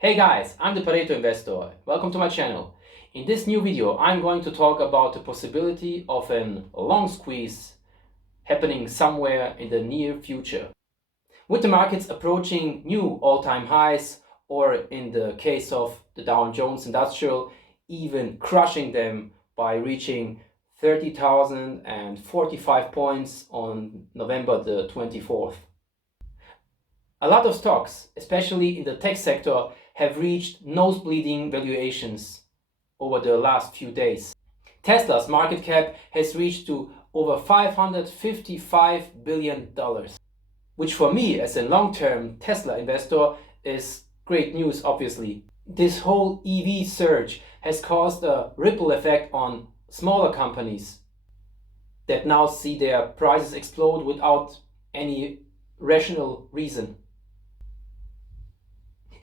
Hey guys, I'm the Pareto investor. Welcome to my channel. In this new video, I'm going to talk about the possibility of a long squeeze happening somewhere in the near future. With the markets approaching new all-time highs, or in the case of the Dow Jones Industrial, even crushing them by reaching 30,045 points on November the 24th. A lot of stocks, especially in the tech sector, have reached nosebleeding valuations over the last few days. Tesla's market cap has reached to over $555 billion, which for me as a long-term Tesla investor is great news, obviously. This whole EV surge has caused a ripple effect on smaller companies that now see their prices explode without any rational reason.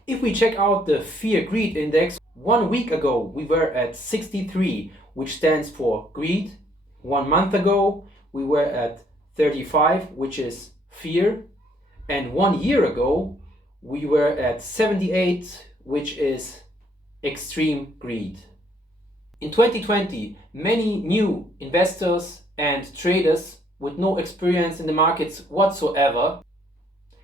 If we check out the Fear Greed Index, 1 week ago we were at 63, which stands for greed. 1 month ago we were at 35, which is fear. And 1 year ago we were at 78, which is extreme greed. In 2020, many new investors and traders with no experience in the markets whatsoever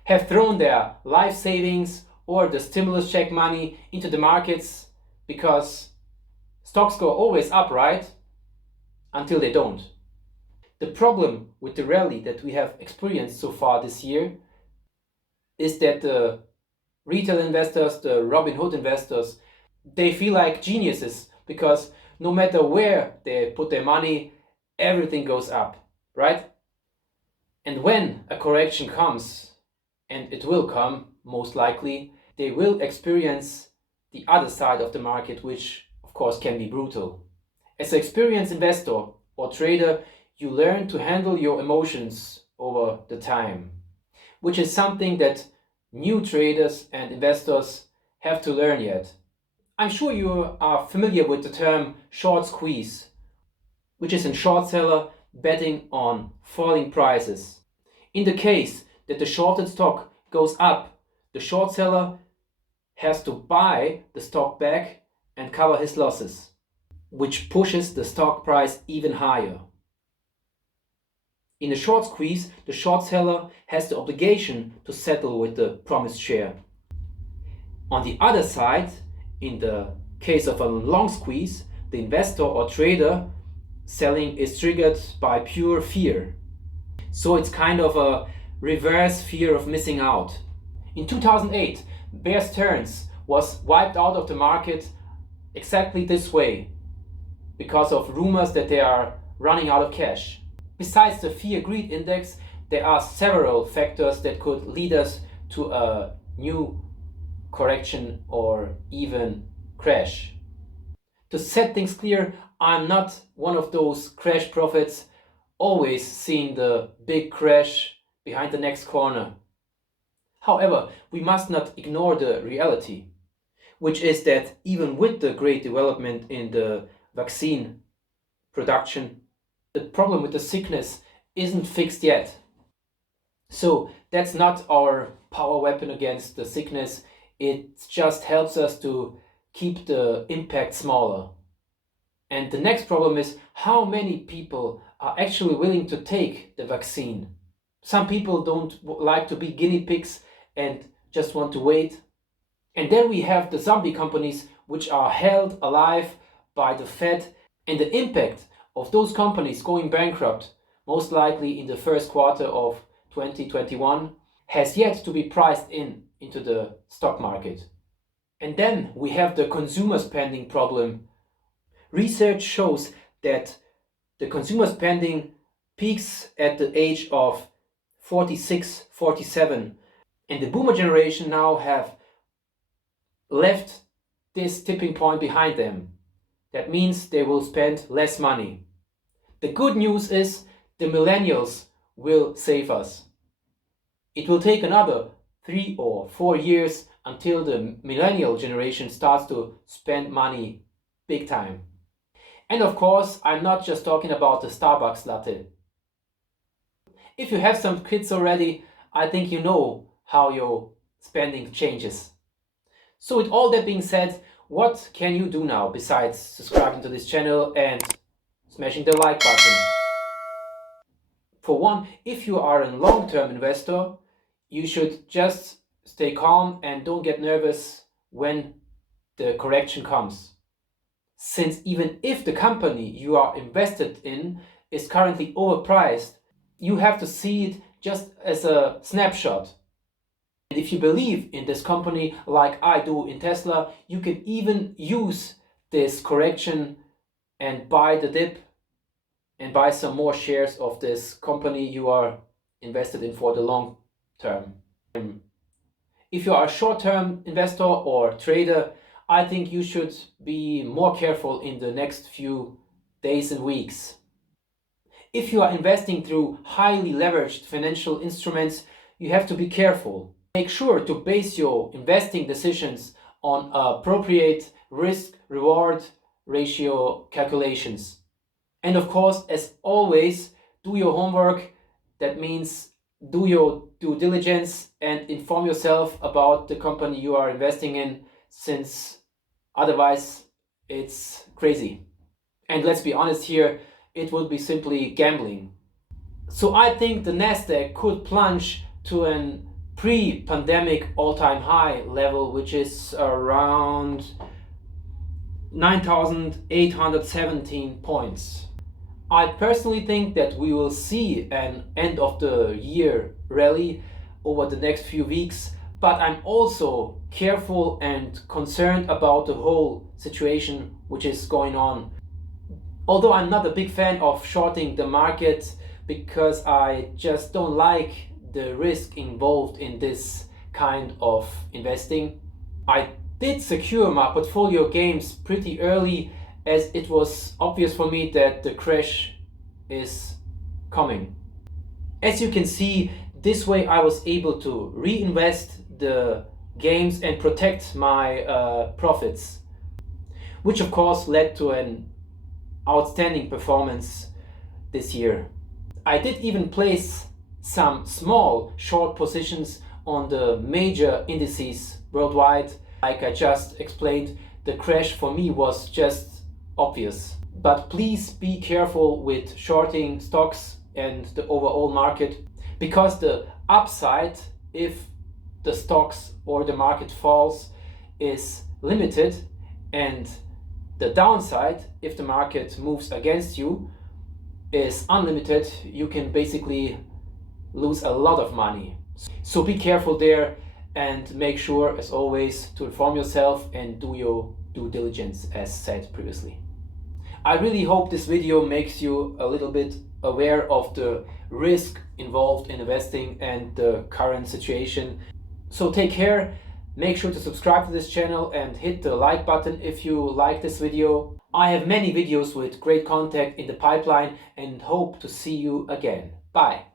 have thrown their life savings or the stimulus check money into the markets because stocks go always up, right? Until they don't. The problem with the rally that we have experienced so far this year is that the retail investors, the Robinhood investors, they feel like geniuses because no matter where they put their money, everything goes up, right? And when a correction comes, and it will come most likely, they will experience the other side of the market, which of course can be brutal. As an experienced investor or trader, you learn to handle your emotions over the time, which is something that new traders and investors have to learn yet. I'm sure you are familiar with the term short squeeze, which is a short seller betting on falling prices. In the case that the shorted stock goes up, the short seller has to buy the stock back and cover his losses, which pushes the stock price even higher. In a short squeeze, the short seller has the obligation to settle with the promised share. On the other side, in the case of a long squeeze, the investor or trader selling is triggered by pure fear. So it's kind of a reverse fear of missing out. In 2008, Bear Stearns was wiped out of the market exactly this way because of rumors that they are running out of cash. Besides the Fear Greed Index, there are several factors that could lead us to a new correction or even crash. To set things clear, I'm not one of those crash prophets always seeing the big crash behind the next corner. However, we must not ignore the reality, which is that even with the great development in the vaccine production, the problem with the sickness isn't fixed yet. So that's not our power weapon against the sickness. It just helps us to keep the impact smaller. And the next problem is how many people are actually willing to take the vaccine. Some people don't like to be guinea pigs and just want to wait. And then we have the zombie companies which are held alive by the Fed, and the impact of those companies going bankrupt, most likely in the first quarter of 2021, has yet to be priced into the stock market. And then we have the consumer spending problem. Research shows that the consumer spending peaks at the age of 46, 47, and the boomer generation now have left this tipping point behind them. That means they will spend less money. The good news is the millennials will save us. It will take another 3 or 4 years until the millennial generation starts to spend money big time. And of course, I'm not just talking about the Starbucks latte. If you have some kids already, I think you know how your spending changes. So with all that being said, what can you do now besides subscribing to this channel and smashing the like button? For one, if you are a long-term investor, you should just stay calm and don't get nervous when the correction comes. Since even if the company you are invested in is currently overpriced, you have to see it just as a snapshot. And if you believe in this company like I do in Tesla, you can even use this correction and buy the dip and buy some more shares of this company you are invested in for the long term. If you are a short-term investor or trader, I think you should be more careful in the next few days and weeks. If you are investing through highly leveraged financial instruments, you have to be careful. Make sure to base your investing decisions on appropriate risk-reward ratio calculations. And of course, as always, do your homework. That means do your due diligence and inform yourself about the company you are investing in, since otherwise it's crazy. And let's be honest here, it would be simply gambling. So I think the Nasdaq could plunge to an pre-pandemic all-time high level, which is around 9,817 points. I personally think that we will see an end of the year rally over the next few weeks, but I'm also careful and concerned about the whole situation which is going on. Although I'm not a big fan of shorting the market because I just don't like the risk involved in this kind of investing, I did secure my portfolio games pretty early, as it was obvious for me that the crash is coming. As you can see, this way I was able to reinvest the games and protect my profits, which of course led to an outstanding performance this year. I did even place some small short positions on the major indices worldwide. Like I just explained, the crash for me was just obvious. But please be careful with shorting stocks and the overall market, because the upside, if the stocks or the market falls, is limited, and the downside, if the market moves against you, is unlimited. You can basically lose a lot of money. So be careful there and make sure, as always, to inform yourself and do your due diligence as said previously. I really hope this video makes you a little bit aware of the risk involved in investing and the current situation. So take care, make sure to subscribe to this channel and hit the like button if you like this video. I have many videos with great content in the pipeline and hope to see you again. Bye.